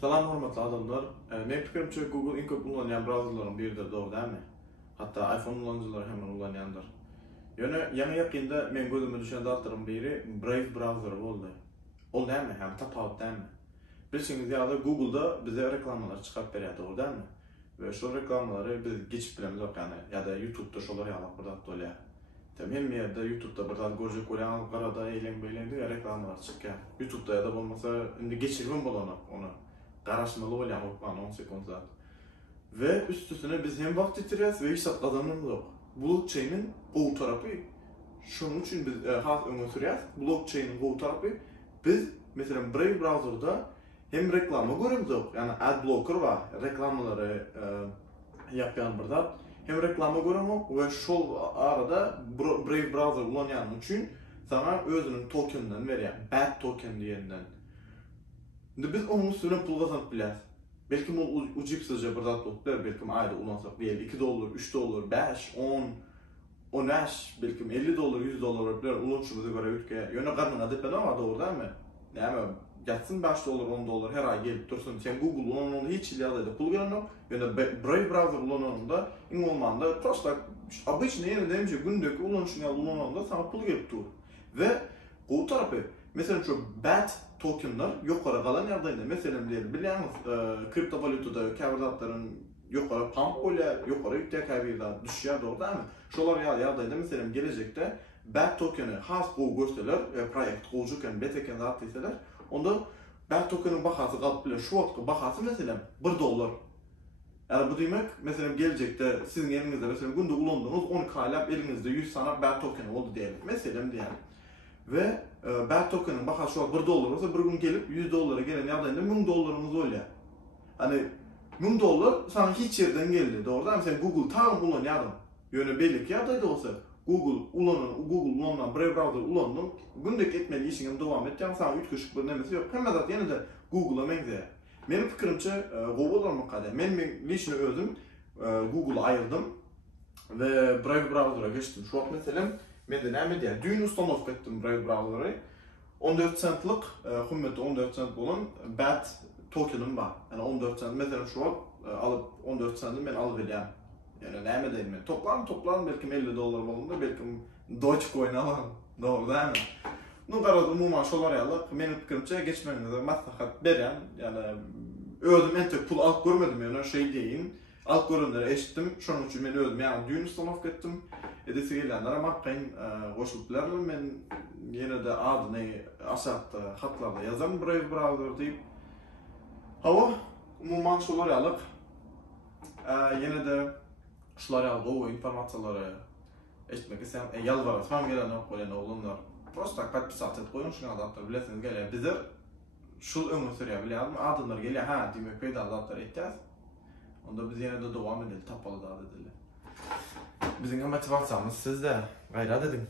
Salam hormatly adamlar. Men pikirimçe Google en köp ulanýan browserlaryň biridir, dogry dälmi? Hatta iPhone ulanjylary hem ulanýandyr. Ýöne ýa-ni ýakynda men gözüme düşen zatlaryň biri Brave browser boldy. Ol näme? Hem tapawut dälmi? Bilşiňiz ýa-da Google'da bize reklamalar çykaryp berýär, dogry dälmi? Ve şu reklamları biz geçip bilemez ýani ýa-da YouTube'da şolar ýalyp bir zat bolýar. Hem ýerde YouTube'da bir zat görjek bolýan, garada eýlen beýlendi reklamalar çykýar. YouTube'da ýa-da bolmasa indi geçirmem bolany onu. Garaşmalı bolýan okman 10 sekund zat. Ve üstüne biz hem wagt ýitirýäs we hiç kazanmamyz ýok. Blockchain'in gowy tarapy şonuň üçin biz has öňe sürýäs. Blockchain'in gowy tarapy biz mesela Brave browser'da hem reklama göremiz ýok. Yani ad blocker var. Reklamları yapýan bir zat. Hem reklama göremiz we şol arada Brave browser ulanýan üçin sana özüniň tokeninden berýär. BAT token diýenden. Biz onun üstüne pul kazanıp biliriz. Belki o ucipsizce bir zat bulup belki ayda ulansak değil, $2, $3, 5, 10, 15, belki $50, $100 ulanışımıza göre ülkeye. Yöne karnına depede ama doğru değil mi? Yani yatsın $5, $10 her ay gelip dursun. Sen Google ulananında hiç iliyadaydı pul gelen yok. Yöne Brave browser ulananında in olmanda prosta обычно yine demişe gündeki ulanışın ulananında sana pul gelip dur. Ve o tarafı mesela şu BAT tokenlar yukarı kalan yerdeydi. Mesela biliyorsunuz kriptovalyutada kavratların yukarı pump bolýar, yukarı ýükdäki düşýär, doğru değil mi? Şolar yerdeydi. Mesela gelecekte BAT tokeni has gowy görseler, proyekt gowjyken beteken zat deseler, onda BAT tokenin bahasy galyp bilen şu wagtky bahasy mesela $1. Yani bu demek mesela gelecekte sizin elinizde mesela günde ulandığınız 10k lap elinizde 100 sana BAT tokeni oldu diyelim. Mesela diyelim. Ve BAT tokenin bahası şu an $1 olsa bir gün gelip $100'a gelen ýerdäinde $1000'ymyz bolýar. Hani $1000 sana hiç yerden geldi, doğru değil mi? Sen Google tam ulanýardym. Ýöne belki ýerdäde bolsa Google ulanan Brave browser ulandın, gündeki etmeli işiňe dowam etýän sana üýtgeşik bir nemesi ýok. Hemme zat ýene de Google'a meňzeýär. Menin pikirimçe gowy bolarmy kada. Men işini özüm Google'a ayırdım ve Brave browser'a geçtim. Şu wagt meselem men de näme diýär? Düýün ustanowka etdim Brave browser'y. 14 centlik, hümmeti 14 cent bolan BAT tokenim var. Yani 14 cent mesela şu an alıp 14 cent'i men alıp edýän. Yani näme diýim men? Toplam belki $50 bolanda, belki Dogecoin alan. Doğru değil mi? Nu garada umuman şolar ýalyp menin pikirimçe geçmeňize maslahat berýän. Yani özüm entek pul alıp görmedim ýöne şey diýin. Alt görünleri eşittim. Şonuň üçin men özüm ýa-ni düýün ustanowka etdim. Edesi gelenlere makkayn goşup bilerler. Men ýene de adyny aşağıda hatlarda yazan Brave browser diýip. Hawa umuman şolar ýalyp ýene de şolar ýalyp gowy informasiýalary eşitmek isem ýalbaras hem gelen ok bolan oglanlar. Prosta podpisat et goýun şuňa zatlar bilesiňiz gelýär. Bizler şol öňe sürýär bilýärmi? Adamlar gelýär, ha diýmek peýda zatlar etýäs. Onda biz ýene de dowam edelim, tapaly da edelim. Bizim motivasiyamız sizde. Gayret edin.